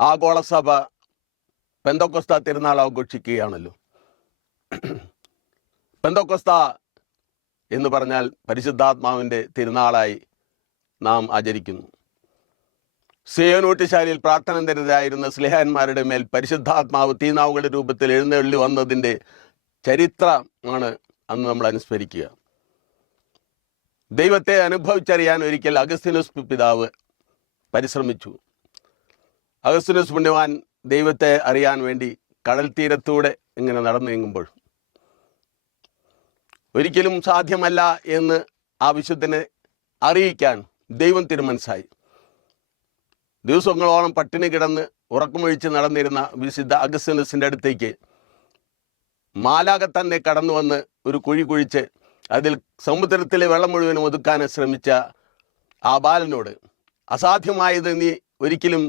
ആഗോളസഭ പെന്തക്കോസ്ത തിരുനാൾ ആഘോഷിക്കുകയാണല്ലോ. പെന്തക്കോസ്ത എന്ന് പറഞ്ഞാൽ പരിശുദ്ധാത്മാവിൻ്റെ തിരുനാളായി നാം ആചരിക്കുന്നു. സിയോനൂട്ടിശാലയിൽ പ്രാർത്ഥന നിരതരായിരുന്ന സ്ലിഹാന്മാരുടെ മേൽ പരിശുദ്ധാത്മാവ് തീനാവുകളുടെ രൂപത്തിൽ എഴുന്നള്ളി വന്നതിൻ്റെ ചരിത്രമാണ് അന്ന് നമ്മൾ അനുസ്മരിക്കുക. ദൈവത്തെ അനുഭവിച്ചറിയാൻ ഒരിക്കൽ അഗസ്തീനോസ് പിതാവ് പരിശ്രമിച്ചു. അഗസ്തീനോസ് പുണ്യവാൻ ദൈവത്തെ അറിയാൻ വേണ്ടി കടൽ തീരത്തൂടെ ഇങ്ങനെ നടന്നു നീങ്ങുമ്പോൾ ഒരിക്കലും സാധ്യമല്ല എന്ന് ആ വിശുദ്ധനെ അറിയിക്കാൻ ദൈവം തിരുമനസ്സായി. ദിവസങ്ങളോളം പട്ടിണി കിടന്ന് ഉറക്കമൊഴിച്ച് നടന്നിരുന്ന വിശുദ്ധ അഗസ്തീനോസിൻ്റെ അടുത്തേക്ക് മാലാഖ തന്നെ കടന്നു വന്ന് ഒരു കുഴി കുഴിച്ച് അതിൽ സമുദ്രത്തിലെ വെള്ളം മുഴുവനും ഒതുക്കാൻ ശ്രമിച്ച ആ ബാലനോട് അസാധ്യമായത് നീ ഒരിക്കലും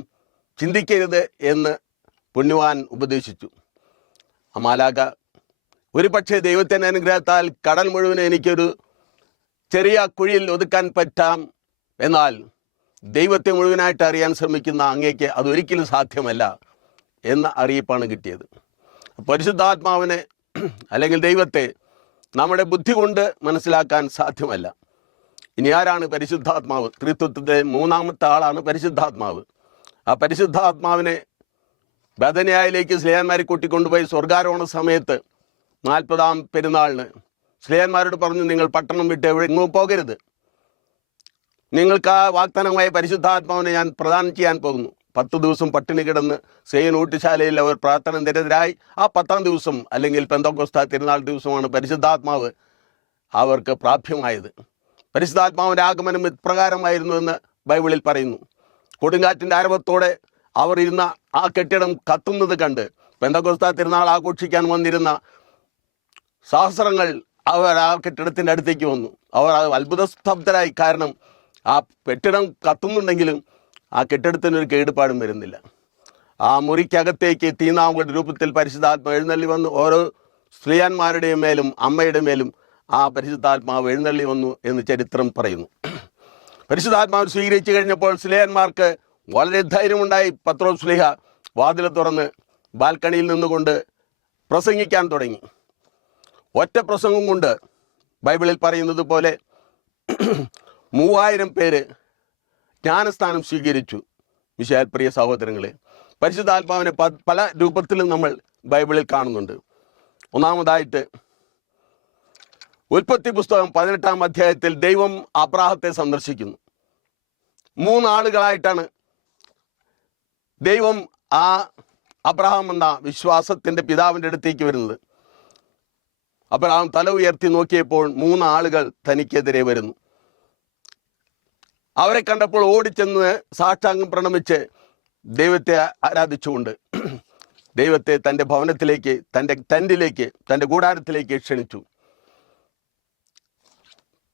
ചിന്തിക്കരുത് എന്ന് പുണ്യവാൻ ഉപദേശിച്ചു. ആ മാലാഖ ഒരു പക്ഷേ ദൈവത്തിൻ്റെ അനുഗ്രഹത്താൽ കടൽ മുഴുവൻ എനിക്കൊരു ചെറിയ കുഴിയിൽ ഒതുക്കാൻ പറ്റാം, എന്നാൽ ദൈവത്തെ മുഴുവനായിട്ട് അറിയാൻ ശ്രമിക്കുന്ന അങ്ങേക്ക് അതൊരിക്കലും സാധ്യമല്ല എന്ന അറിയിപ്പാണ് കിട്ടിയത്. പരിശുദ്ധാത്മാവിനെ അല്ലെങ്കിൽ ദൈവത്തെ നമ്മുടെ ബുദ്ധി കൊണ്ട് മനസ്സിലാക്കാൻ സാധ്യമല്ല. ഇനി ആരാണ് പരിശുദ്ധാത്മാവ്? ത്രിത്വത്തിൻ്റെ മൂന്നാമത്തെ ആളാണ് പരിശുദ്ധാത്മാവ്. ആ പരിശുദ്ധാത്മാവിനെ ബഥനിയായിലേക്ക് സ്ലേഹന്മാരെ കൂട്ടിക്കൊണ്ടുപോയി സ്വർഗാരോഹണ സമയത്ത് 40-ാം പെരുന്നാളിന് സ്ലേഹന്മാരോട് പറഞ്ഞു, നിങ്ങൾ പട്ടണം വിട്ട് എങ്ങും പോകരുത്, നിങ്ങൾക്ക് ആ വാഗ്ദാനമായ പരിശുദ്ധാത്മാവിനെ ഞാൻ പ്രദാനം ചെയ്യാൻ പോകുന്നു. 10 ദിവസം പട്ടിണി കിടന്ന് സിയോനൂട്ടിശാലയിൽ അവർ പ്രാർത്ഥന നിരതരായി. ആ 10-ാം ദിവസം അല്ലെങ്കിൽ പെന്തക്കോസ്ത തിരുനാൾ ദിവസമാണ് പരിശുദ്ധാത്മാവ് അവർക്ക് പ്രാപ്യമായത്. പരിശുദ്ധാത്മാവിൻ്റെ ആഗമനം ഇപ്രകാരമായിരുന്നു എന്ന് ബൈബിളിൽ പറയുന്നു. കൊടുങ്കാറ്റിൻ്റെ ആരവത്തോടെ അവർ ഇരുന്ന ആ കെട്ടിടം കത്തുന്നത് കണ്ട് പെന്തക്കോസ്ത തിരുനാൾ ആഘോഷിക്കാൻ വന്നിരുന്ന സഹസ്രങ്ങൾ അവർ ആ കെട്ടിടത്തിൻ്റെ അടുത്തേക്ക് വന്നു. അവർ അത്ഭുത സ്തബ്ധരായി. കാരണം ആ കെട്ടിടം കത്തുന്നുണ്ടെങ്കിലും ആ കെട്ടിടത്തിനൊരു കേടുപാടും വരുന്നില്ല. ആ മുറിക്കകത്തേക്ക് തീനാവുകളുടെ രൂപത്തിൽ പരിശുദ്ധാത്മാവ് എഴുന്നള്ളി വന്നു. ഓരോ സ്ത്രീയന്മാരുടെയും മേലും അമ്മയുടെ മേലും ആ പരിശുദ്ധാത്മാവ് എഴുന്നള്ളി വന്നു എന്ന് ചരിത്രം പറയുന്നു. പരിശുദ്ധാത്മാവ് സ്വീകരിച്ചു കഴിഞ്ഞപ്പോൾ സ്ലേഹന്മാർക്ക് വളരെ ധൈര്യമുണ്ടായി. പത്രോസ് ശ്ലീഹ വാതിൽ തുറന്ന് ബാൽക്കണിയിൽ നിന്നുകൊണ്ട് പ്രസംഗിക്കാൻ തുടങ്ങി. ഒറ്റ പ്രസംഗം കൊണ്ട് ബൈബിളിൽ പറയുന്നത് പോലെ 3000 പേര് ജ്ഞാനസ്ഥാനം സ്വീകരിച്ചു. വിശാൽ പ്രിയ സഹോദരങ്ങളെ, പരിശുദ്ധാത്മാവിനെ പല രൂപത്തിലും നമ്മൾ ബൈബിളിൽ കാണുന്നുണ്ട്. ഒന്നാമതായിട്ട് ഉൽപ്പത്തി പുസ്തകം 18-ാം അധ്യായത്തിൽ ദൈവം അബ്രാഹത്തെ സന്ദർശിക്കുന്നു. 3 ആളുകളായിട്ടാണ് ദൈവം ആ അബ്രഹാം എന്ന വിശ്വാസത്തിൻ്റെ പിതാവിൻ്റെ അടുത്തേക്ക് വരുന്നത്. അബ്രഹാം തല ഉയർത്തി നോക്കിയപ്പോൾ 3 ആളുകൾ തനിക്കെതിരെ വരുന്നു. അവരെ കണ്ടപ്പോൾ ഓടിച്ചെന്ന് സാഷ്ടാംഗം പ്രണമിച്ച് ദൈവത്തെ ആരാധിച്ചുകൊണ്ട് ദൈവത്തെ തൻ്റെ ഭവനത്തിലേക്ക്, തൻ്റെ ടെൻറ്റിലേക്ക്, തൻ്റെ കൂടാരത്തിലേക്ക് ക്ഷണിച്ചു.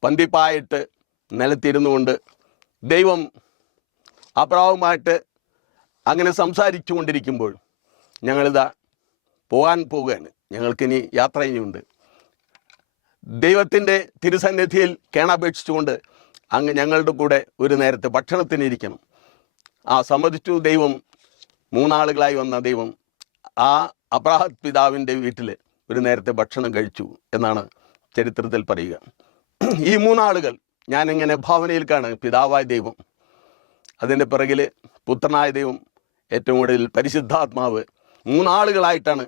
പന്തിപ്പായിട്ട് നിലത്തിരുന്നു കൊണ്ട് ദൈവം അബ്രഹാമുമായിട്ട് അങ്ങനെ സംസാരിച്ചു കൊണ്ടിരിക്കുമ്പോൾ, ഞങ്ങളിതാ പോകാൻ പോവുകയാണ്, ഞങ്ങൾക്കിനി യാത്ര ഇനിയുണ്ട്. ദൈവത്തിൻ്റെ തിരുസന്നിധിയിൽ കേണപേക്ഷിച്ചുകൊണ്ട് അങ്ങ് ഞങ്ങളുടെ കൂടെ ഒരു നേരത്തെ ഭക്ഷണത്തിനിരിക്കണം. ആ സമ്മതിച്ചു. ദൈവം 3 ആളുകളായി വന്ന ദൈവം ആ അബ്രാഹം പിതാവിൻ്റെ വീട്ടിൽ ഒരു നേരത്തെ ഭക്ഷണം കഴിച്ചു എന്നാണ് ചരിത്രത്തിൽ പറയുക. ഈ 3 ആളുകൾ ഞാനിങ്ങനെ ഭാവനയിൽ കാണുക. പിതാവായ ദൈവം, അതിൻ്റെ പിറകിൽ പുത്രനായ ദൈവം, ഏറ്റവും കൂടുതൽ പരിശുദ്ധാത്മാവ്, 3 ആളുകളായിട്ടാണ്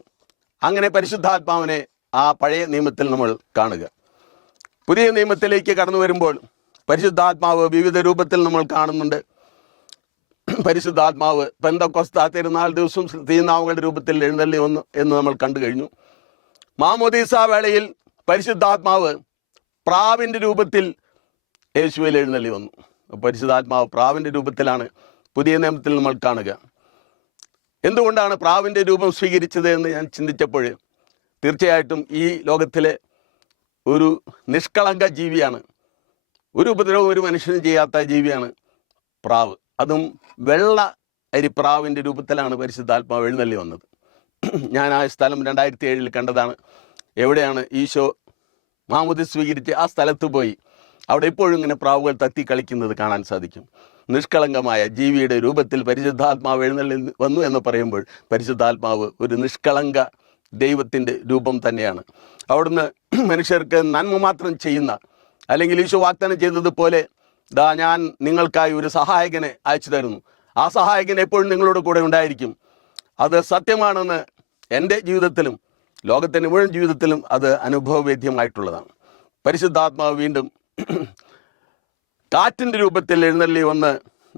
അങ്ങനെ പരിശുദ്ധാത്മാവിനെ ആ പഴയ നിയമത്തിൽ നമ്മൾ കാണുക. പുതിയ നിയമത്തിലേക്ക് കടന്നു വരുമ്പോൾ പരിശുദ്ധാത്മാവ് വിവിധ രൂപത്തിൽ നമ്മൾ കാണുന്നുണ്ട്. പരിശുദ്ധാത്മാവ് പെന്തക്കോസ്ത തിരുനാൾ ദിവസം തീനാവുകളുടെ രൂപത്തിൽ എഴുന്നള്ളി വന്നു എന്ന് നമ്മൾ കണ്ടു കഴിഞ്ഞു. മാമോദീസ വേളയിൽ പരിശുദ്ധാത്മാവ് പ്രാവിൻ്റെ രൂപത്തിൽ യേശുവിൽ എഴുന്നള്ളി വന്നു. പരിശുദ്ധാത്മാവ് പ്രാവിൻ്റെ രൂപത്തിലാണ് പുതിയ നിയമത്തിൽ നമ്മൾ കാണുക. എന്തുകൊണ്ടാണ് പ്രാവിൻ്റെ രൂപം സ്വീകരിച്ചത് എന്ന് ഞാൻ ചിന്തിച്ചപ്പോൾ തീർച്ചയായിട്ടും ഈ ലോകത്തിലെ ഒരു നിഷ്കളങ്ക ജീവിയാണ്, ഒരു ഉപദ്രവം ഒരു മനുഷ്യനും ചെയ്യാത്ത ജീവിയാണ് പ്രാവ്. അതും വെള്ള അരിപ്രാവിൻ്റെ രൂപത്തിലാണ് പരിശുദ്ധാത്മാവ് എഴുന്നള്ളി വന്നത്. ഞാൻ ആ സ്ഥലം 2007 കണ്ടതാണ്. എവിടെയാണ് ഈശോ മാമോദീസ സ്വീകരിച്ച് ആ സ്ഥലത്ത് പോയി അവിടെ എപ്പോഴും ഇങ്ങനെ പ്രാവുകൾ തത്തി കളിക്കുന്നത് കാണാൻ സാധിക്കും. നിഷ്കളങ്കമായ ജീവിയുടെ രൂപത്തിൽ പരിശുദ്ധാത്മാവ് എഴുന്നള്ളി വന്നു എന്ന് പറയുമ്പോൾ പരിശുദ്ധാത്മാവ് ഒരു നിഷ്കളങ്ക ദൈവത്തിൻ്റെ രൂപം തന്നെയാണ്. അവിടുന്ന് മനുഷ്യർക്ക് നന്മ മാത്രം ചെയ്യുന്ന, അല്ലെങ്കിൽ ഈശോ വാഗ്ദാനം ചെയ്തതുപോലെ ദാ ഞാൻ നിങ്ങൾക്കായി ഒരു സഹായകനെ അയച്ചു തരുന്നു, ആ സഹായകൻ എപ്പോഴും നിങ്ങളോട് കൂടെ ഉണ്ടായിരിക്കും. അത് സത്യമാണെന്ന് എൻ്റെ ജീവിതത്തിലും ലോകത്തിൻ്റെ മുഴുവൻ ജീവിതത്തിലും അത് അനുഭവവേദ്യമായിട്ടുള്ളതാണ്. പരിശുദ്ധാത്മാവ് വീണ്ടും കാറ്റിൻ്റെ രൂപത്തിൽ എഴുന്നള്ളി വന്ന്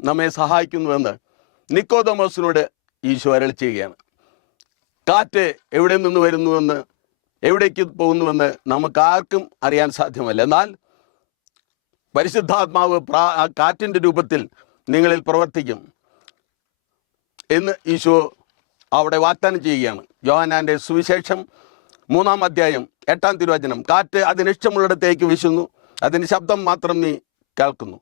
നമ്മെ സഹായിക്കുന്നുവെന്ന് നിക്കോദെമോസിനോട് ഈശോ അരുളി ചെയ്യുകയാണ്. കാറ്റ് എവിടെ നിന്ന് വരുന്നുവെന്ന്, എവിടേക്ക് പോകുന്നുവെന്ന് നമുക്കാർക്കും അറിയാൻ സാധ്യമല്ല. എന്നാൽ പരിശുദ്ധാത്മാവ് കാറ്റിൻ്റെ രൂപത്തിൽ നിങ്ങളിൽ പ്രവർത്തിക്കും എന്ന് ഈശോ അവിടെ വാഗ്ദാനം ചെയ്യുകയാണ്. യോഹന്നാൻ്റെ സുവിശേഷം 3-ാം അധ്യായം 8-ാം തിരുവചനം, കാറ്റ് അതിനിഷ്ടമുള്ളിടത്തേക്ക് വീശുന്നു, അതിൻ്റെ ശബ്ദം മാത്രം നീ കേൾക്കുന്നു,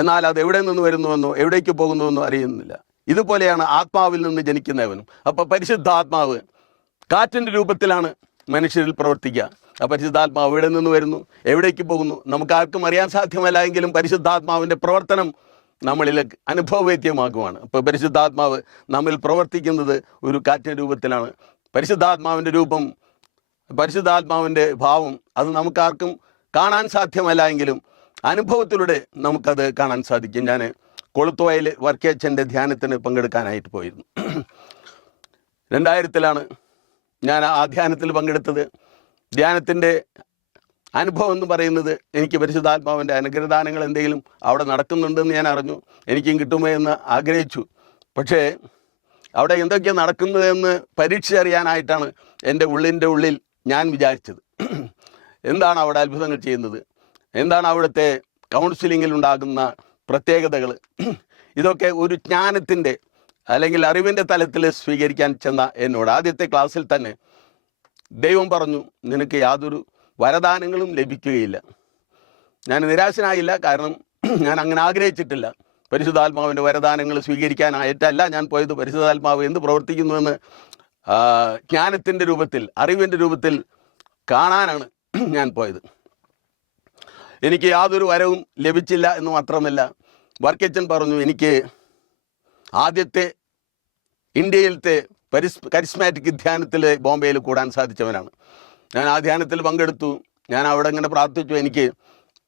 എന്നാൽ അത് എവിടെ നിന്ന് വരുന്നുവെന്നോ എവിടേക്ക് പോകുന്നുവെന്നോ അറിയുന്നില്ല. ഇതുപോലെയാണ് ആത്മാവിൽ നിന്ന് ജനിക്കുന്നവനും. അപ്പോൾ പരിശുദ്ധാത്മാവ് കാറ്റിൻ്റെ രൂപത്തിലാണ് മനുഷ്യരിൽ പ്രവർത്തിക്കുക. ആ പരിശുദ്ധാത്മാവ് എവിടെ നിന്ന് വരുന്നു, എവിടേക്ക് പോകുന്നു, നമുക്കാർക്കും അറിയാൻ സാധ്യമല്ല. എങ്കിലും പരിശുദ്ധാത്മാവിൻ്റെ പ്രവർത്തനം നമ്മളിൽ അനുഭവവേദ്യമാകുവാണ്. അപ്പോൾ പരിശുദ്ധാത്മാവ് നമ്മിൽ പ്രവർത്തിക്കുന്നത് ഒരു കാറ്റിൻ്റെ രൂപത്തിലാണ്. പരിശുദ്ധാത്മാവിൻ്റെ രൂപം, പരിശുദ്ധാത്മാവിൻ്റെ ഭാവം അത് നമുക്കാർക്കും കാണാൻ സാധ്യമല്ല. എങ്കിലും അനുഭവത്തിലൂടെ നമുക്കത് കാണാൻ സാധിക്കും. ഞാൻ കൊളുത്തുവയൽ വർക്കിയച്ഛൻ്റെ ധ്യാനത്തിന് പങ്കെടുക്കാനായിട്ട് പോയിരുന്നു. 2000-ലാണ് ഞാൻ ആ ധ്യാനത്തിൽ പങ്കെടുത്തത്. ധ്യാനത്തിൻ്റെ അനുഭവം എന്ന് പറയുന്നത്, എനിക്ക് പരിശുദ്ധാത്മാവിൻ്റെ അനുഗ്രഹദാനങ്ങൾ എന്തെങ്കിലും അവിടെ നടക്കുന്നുണ്ടെന്ന് ഞാൻ അറിഞ്ഞു, എനിക്കും കിട്ടുമോ എന്ന് ആഗ്രഹിച്ചു. പക്ഷേ അവിടെ എന്തൊക്കെയാണ് നടക്കുന്നതെന്ന് പരീക്ഷിച്ചറിയാനായിട്ടാണ് എൻ്റെ ഉള്ളിൽ ഞാൻ വിചാരിച്ചത്. എന്താണ് അവിടെ അത്ഭുതങ്ങൾ ചെയ്യുന്നത്, എന്താണ് അവിടുത്തെ കൗൺസിലിങ്ങിൽ ഉണ്ടാകുന്ന പ്രത്യേകതകൾ, ഇതൊക്കെ ഒരു ജ്ഞാനത്തിൻ്റെ അല്ലെങ്കിൽ അറിവിൻ്റെ തലത്തിൽ സ്വീകരിക്കാൻ ചെന്ന എന്നോട് ആദ്യത്തെ ക്ലാസ്സിൽ തന്നെ ദൈവം പറഞ്ഞു, നിനക്ക് യാതൊരു വരദാനങ്ങളും ലഭിക്കുകയില്ല. ഞാൻ നിരാശനായില്ല, കാരണം ഞാൻ അങ്ങനെ ആഗ്രഹിച്ചിട്ടില്ല. പരിശുദ്ധാത്മാവിൻ്റെ വരദാനങ്ങൾ സ്വീകരിക്കാനായിട്ടല്ല ഞാൻ പോയത്. പരിശുദ്ധാത്മാവ് എന്ത് പ്രവർത്തിക്കുന്നുവെന്ന് ജ്ഞാനത്തിൻ്റെ രൂപത്തിൽ, അറിവിൻ്റെ രൂപത്തിൽ കാണാനാണ് ഞാൻ പോയത്. എനിക്ക് യാതൊരു വരവും ലഭിച്ചില്ല എന്ന് മാത്രമല്ല, വർക്കിയച്ഛൻ പറഞ്ഞു, എനിക്ക് ആദ്യത്തെ ഇന്ത്യയിലത്തെ കരിസ്മാറ്റിക് ധ്യാനത്തിൽ ബോംബെയിൽ കൂടാൻ സാധിച്ചവനാണ്. ഞാൻ ആ ധ്യാനത്തിൽ പങ്കെടുത്തു. ഞാൻ അവിടെ ഇങ്ങനെ പ്രാർത്ഥിച്ചു, എനിക്ക്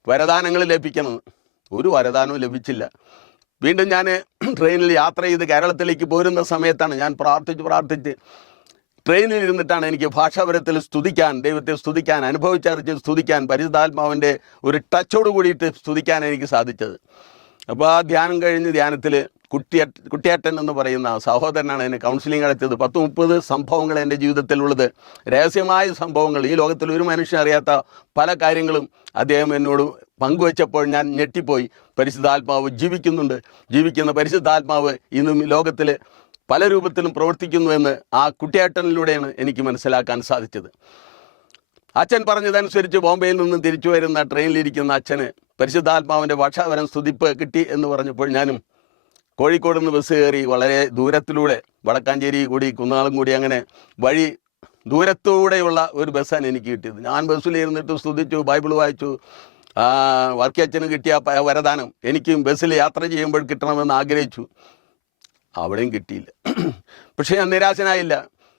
വരദാനങ്ങൾ ലഭിക്കണം. ഒരു വരദാനവും ലഭിച്ചില്ല. വീണ്ടും ഞാൻ ട്രെയിനിൽ യാത്ര ചെയ്ത് കേരളത്തിലേക്ക് പോരുന്ന സമയത്താണ് ഞാൻ പ്രാർത്ഥിച്ച് ട്രെയിനിൽ ഇരുന്നിട്ടാണ് എനിക്ക് ഭാഷാപരത്തിൽ സ്തുതിക്കാൻ, ദൈവത്തെ സ്തുതിക്കാൻ, അനുഭവിച്ചറിഞ്ഞ് സ്തുതിക്കാൻ, പരിശുദ്ധാത്മാവിൻ്റെ ഒരു ടച്ചോട് കൂടിയിട്ട് സ്തുതിക്കാൻ എനിക്ക് സാധിച്ചത്. അപ്പോൾ ആ ധ്യാനം കഴിഞ്ഞ് ധ്യാനത്തിൽ കുട്ടിയേട്ടൻ എന്ന് പറയുന്ന സഹോദരനാണ് എന്നെ കൗൺസിലിംഗ് നടത്തിയത്. 10-30 സംഭവങ്ങൾ എൻ്റെ ജീവിതത്തിലുള്ളത്, രഹസ്യമായ സംഭവങ്ങൾ, ഈ ലോകത്തിൽ ഒരു മനുഷ്യൻ അറിയാത്ത പല കാര്യങ്ങളും അദ്ദേഹം എന്നോട് പങ്കുവച്ചപ്പോൾ ഞാൻ ഞെട്ടിപ്പോയി. പരിശുദ്ധാത്മാവ് ജീവിക്കുന്നുണ്ട്, ജീവിക്കുന്ന പരിശുദ്ധാത്മാവ് ഇന്നും ലോകത്തിൽ പല രൂപത്തിലും പ്രവർത്തിക്കുന്നുവെന്ന് ആ കുട്ടിയേട്ടനിലൂടെയാണ് എനിക്ക് മനസ്സിലാക്കാൻ സാധിച്ചത്. അച്ഛൻ പറഞ്ഞതനുസരിച്ച് ബോംബെയിൽ നിന്നും തിരിച്ചു വരുന്ന ട്രെയിനിലിരിക്കുന്ന അച്ഛന് പരിശുദ്ധാത്മാവിൻ്റെ ഭാഷാപരം സ്തുതിപ്പ് കിട്ടി എന്ന് പറഞ്ഞപ്പോൾ ഞാനും കോഴിക്കോട് നിന്ന് ബസ് കയറി വളരെ ദൂരത്തിലൂടെ വടക്കാഞ്ചേരി കൂടി കുന്നാളും കൂടി അങ്ങനെ വഴി ദൂരത്തൂടെയുള്ള ഒരു ബസ്സാണ് എനിക്ക് കിട്ടിയത്. ഞാൻ ബസ്സിലിരുന്നിട്ട് സ്തുതിച്ചു, ബൈബിൾ വായിച്ചു. വർക്കിയച്ഛന് കിട്ടിയ വരദാനം എനിക്കും ബസ്സിൽ യാത്ര ചെയ്യുമ്പോൾ കിട്ടണമെന്ന് ആഗ്രഹിച്ചു. അവിടെയും കിട്ടിയില്ല. പക്ഷേ ഞാൻ നിരാശനായില്ല.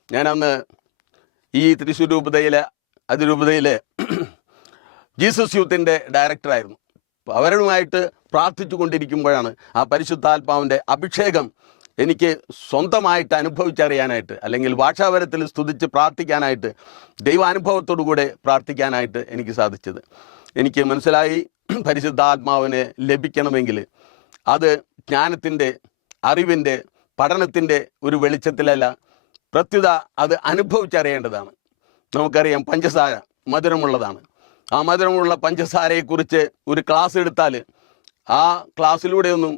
ഞാനന്ന് ഈ തൃശ്ശൂർ അതിരൂപതയിലെ ജീസസ് യൂത്തിൻ്റെ ഡയറക്ടറായിരുന്നു. അപ്പോൾ അവരുമായിട്ട് പ്രാർത്ഥിച്ചു കൊണ്ടിരിക്കുമ്പോഴാണ് ആ പരിശുദ്ധാത്മാവിൻ്റെ അഭിഷേകം എനിക്ക് സ്വന്തമായിട്ട് അനുഭവിച്ചറിയാനായിട്ട്, അല്ലെങ്കിൽ ഭാഷാപരത്തിൽ സ്തുതിച്ച് പ്രാർത്ഥിക്കാനായിട്ട്, ദൈവാനുഭവത്തോടുകൂടെ പ്രാർത്ഥിക്കാനായിട്ട് എനിക്ക് സാധിച്ചത്. എനിക്ക് മനസ്സിലായി, പരിശുദ്ധാത്മാവിനെ ലഭിക്കണമെങ്കിൽ അത് ജ്ഞാനത്തിൻ്റെ, അറിവിൻ്റെ, പഠനത്തിൻ്റെ ഒരു വെളിച്ചത്തിലല്ല, പ്രത്യുത അത് അനുഭവിച്ചറിയേണ്ടതാണ്. നമുക്കറിയാം, പഞ്ചസാര മധുരമുള്ളതാണ്. ആ മധുരമുള്ള പഞ്ചസാരയെക്കുറിച്ച് ഒരു ക്ലാസ് എടുത്താൽ ആ ക്ലാസ്സിലൂടെയൊന്നും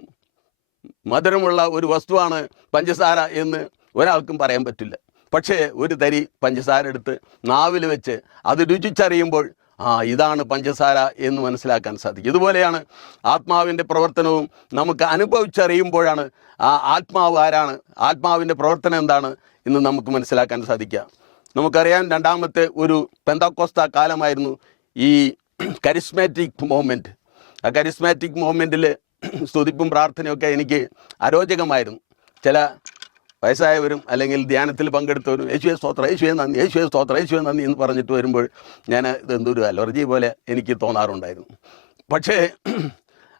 മധുരമുള്ള ഒരു വസ്തുവാണ് പഞ്ചസാര എന്ന് ഒരാൾക്കും പറയാൻ പറ്റില്ല. പക്ഷേ ഒരു തരി പഞ്ചസാര എടുത്ത് നാവിൽ വെച്ച് അത് രുചിച്ചറിയുമ്പോൾ ഇതാണ് പഞ്ചസാര എന്ന് മനസ്സിലാക്കാൻ സാധിക്കും. ഇതുപോലെയാണ് ആത്മാവിൻ്റെ പ്രവർത്തനവും. നമുക്ക് അനുഭവിച്ചറിയുമ്പോഴാണ് ആ ആത്മാവ് ആരാണ്, ആത്മാവിൻ്റെ പ്രവർത്തനം എന്താണ് എന്ന് നമുക്ക് മനസ്സിലാക്കാൻ സാധിക്കുക. നമുക്കറിയാം, രണ്ടാമത്തെ ഒരു പെന്തക്കോസ്ത കാലമായിരുന്നു ഈ കരിസ്മാറ്റിക് മൂവ്മെൻറ്റ്. ആ കരിസ്മാറ്റിക് മൂവ്മെൻറ്റിൽ സ്തുതിപ്പും പ്രാർത്ഥനയൊക്കെ എനിക്ക് അരോചകമായിരുന്നു. ചില വയസ്സായവരും അല്ലെങ്കിൽ ധ്യാനത്തിൽ പങ്കെടുത്തവരും യേശുവേ സ്തോത്രം, യേശുവേ നന്ദി, യേശുവേ സ്തോത്രം, യേശുവേ നന്ദി എന്ന് പറഞ്ഞിട്ട് വരുമ്പോൾ ഞാൻ ഇതെന്തൊരു അലർജി പോലെ എനിക്ക് തോന്നാറുണ്ടായിരുന്നു. പക്ഷേ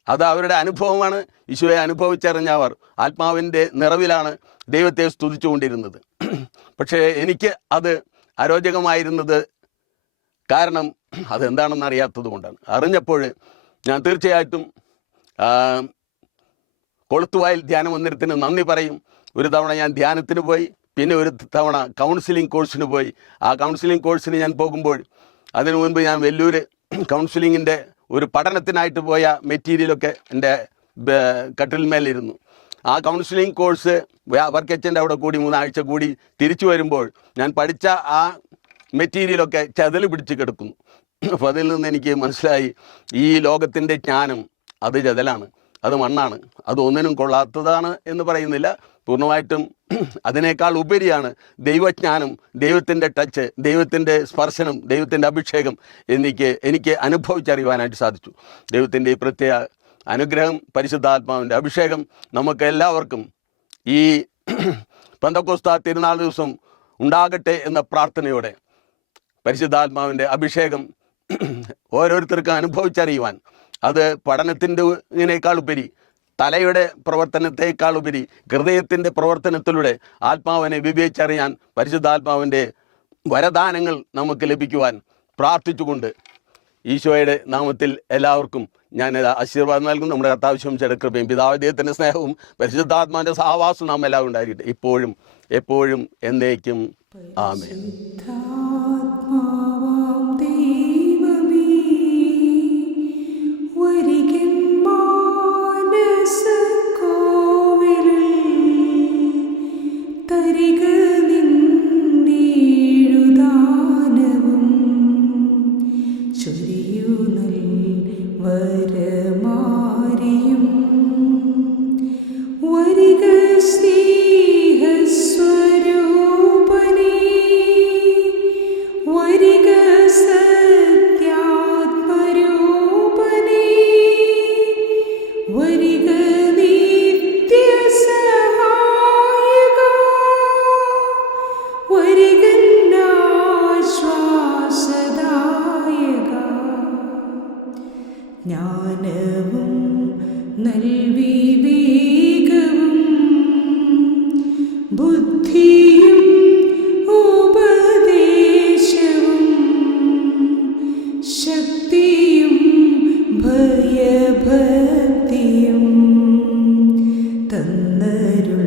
അത് അവരുടെ അനുഭവമാണ്. ഈശോയെ അനുഭവിച്ചറിഞ്ഞവർ ആത്മാവിൻ്റെ നിറവിലാണ് ദൈവത്തെ സ്തുതിച്ചുകൊണ്ടിരുന്നത്. പക്ഷേ എനിക്ക് അത് അരോചകമായിരുന്നത് കാരണം അതെന്താണെന്ന് അറിയാത്തത് കൊണ്ടാണ്. അറിഞ്ഞപ്പോൾ ഞാൻ തീർച്ചയായിട്ടും കൊളുത്തുവായിൽ ധ്യാന മന്ദിരത്തിന് നന്ദി പറയും. ഒരു തവണ ഞാൻ ധ്യാനത്തിന് പോയി, പിന്നെ ഒരു തവണ കൗൺസിലിംഗ് കോഴ്സിന് പോയി. ആ കൗൺസിലിംഗ് കോഴ്സിന് ഞാൻ പോകുമ്പോൾ അതിനു മുൻപ് ഞാൻ വെല്ലൂർ കൗൺസിലിങ്ങിൻ്റെ ഒരു പഠനത്തിനായിട്ട് പോയ മെറ്റീരിയലൊക്കെ എൻ്റെ കട്ടിൽമേലിരുന്നു. ആ കൗൺസിലിംഗ് കോഴ്സ് വർക്കച്ചൻ്റെ അവിടെ കൂടി 3 ആഴ്ച കൂടി തിരിച്ചു വരുമ്പോൾ ഞാൻ പഠിച്ച ആ മെറ്റീരിയലൊക്കെ ചതൽ പിടിച്ച് കിടക്കുന്നു. അപ്പോൾ അതിൽ നിന്ന് എനിക്ക് മനസ്സിലായി, ഈ ലോകത്തിൻ്റെ ജ്ഞാനം അത് ചതലാണ്, അത് മണ്ണാണ്, അത് ഒന്നിനും കൊള്ളാത്തതാണ് എന്ന് പറയുന്നില്ല. പൂർണ്ണമായിട്ടും അതിനേക്കാൾ ഉപരിയാണ് ദൈവജ്ഞാനം, ദൈവത്തിൻ്റെ ടച്ച്, ദൈവത്തിൻ്റെ സ്പർശനം, ദൈവത്തിൻ്റെ അഭിഷേകം എനിക്ക് അനുഭവിച്ചറിയുവാനായിട്ട് സാധിച്ചു. ദൈവത്തിൻ്റെ ഈ പ്രത്യേക അനുഗ്രഹം, പരിശുദ്ധാത്മാവിൻ്റെ അഭിഷേകം നമുക്ക് എല്ലാവർക്കും ഈ പെന്തക്കോസ്ത തിരുനാൾ ദിവസം ഉണ്ടാകട്ടെ എന്ന പ്രാർത്ഥനയോടെ പരിശുദ്ധാത്മാവിൻ്റെ അഭിഷേകം ഓരോരുത്തർക്കും അനുഭവിച്ചറിയുവാൻ, അത് പഠനത്തിൻ്റെതിനേക്കാൾ ഉപരി, തലയുടെ പ്രവർത്തനത്തെക്കാളുപരി ഹൃദയത്തിൻ്റെ പ്രവർത്തനത്തിലൂടെ ആത്മാവിനെ വിവേചിച്ചറിയാൻ പരിശുദ്ധാത്മാവിൻ്റെ വരദാനങ്ങൾ നമുക്ക് ലഭിക്കുവാൻ പ്രാർത്ഥിച്ചുകൊണ്ട് ഈശോയുടെ നാമത്തിൽ എല്ലാവർക്കും ഞാൻ ആശീർവാദം നൽകും. നമ്മുടെ കർത്താവ് ശിവയുടെ കൃപയും പിതാവ് ദൈവത്തിൻ്റെ സ്നേഹവും പരിശുദ്ധാത്മാവിൻ്റെ സഹവാസവും നാം എല്ലാം ഉണ്ടായിരിക്കട്ടെ, ഇപ്പോഴും എപ്പോഴും എന്നേക്കും. ആമേൻ. ജ്ഞാനവും നൽവിവേകവും ബുദ്ധിയും ഉപദേശവും ശക്തിയും ഭയഭക്തിയും തന്നരുൾ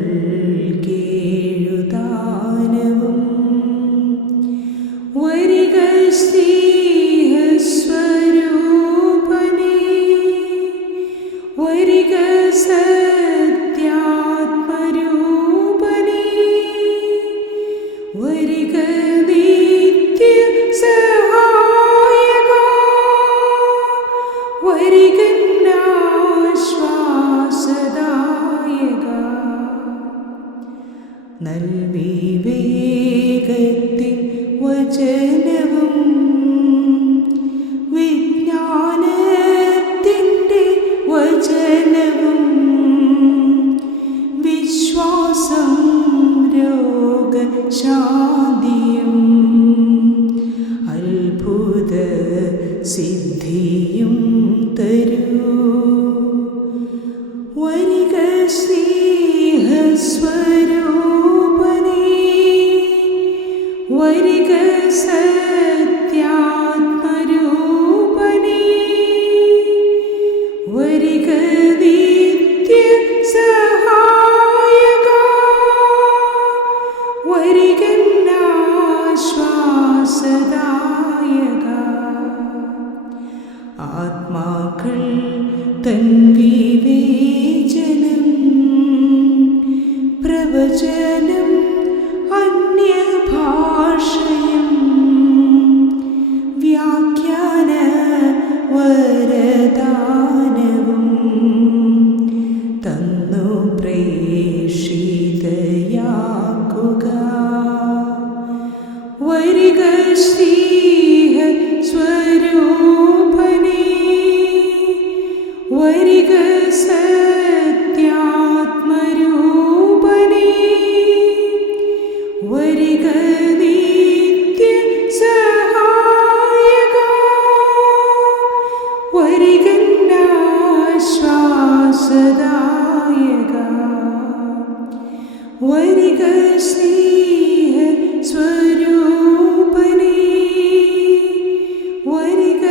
കേഴുദാനവും വരിക വരിക സത്യാത്മരൂപനേ, വരിക നിത്യ സഹായക, വരിക ആശ്വാസദായക. നൽവിവേകത്തിൻ വചനവും വിജ്ഞാനത്തിൻ്റെ വചനവും വിശ്വാസം രോഗശാന്തിയും അത്ഭുത സിദ്ധിയും തരൂ. വരിക സ്നേഹസ്വരൂപനേ, വരിക സത്യാത്മരൂപനേ, വരിക നിത്യ സഹായക, വരിക ആശ്വാസദായക. ആത്മാക്കൾ തൻ വിവേചനം പ്രവചനം അന്യഭാഷയും വ്യാഖ്യാന വരദാനവും തന്നു പ്രേഷിതയാക്കുക. വരിക സ്നേഹ സ്വരൂപനേ, സത്യാത്മരൂപനേ, വരിക നിത്യ സഹായക, വരികന്നാശ്വാസദായക, വരിക സ്നേഹ സ്വരൂപനേ, വരിക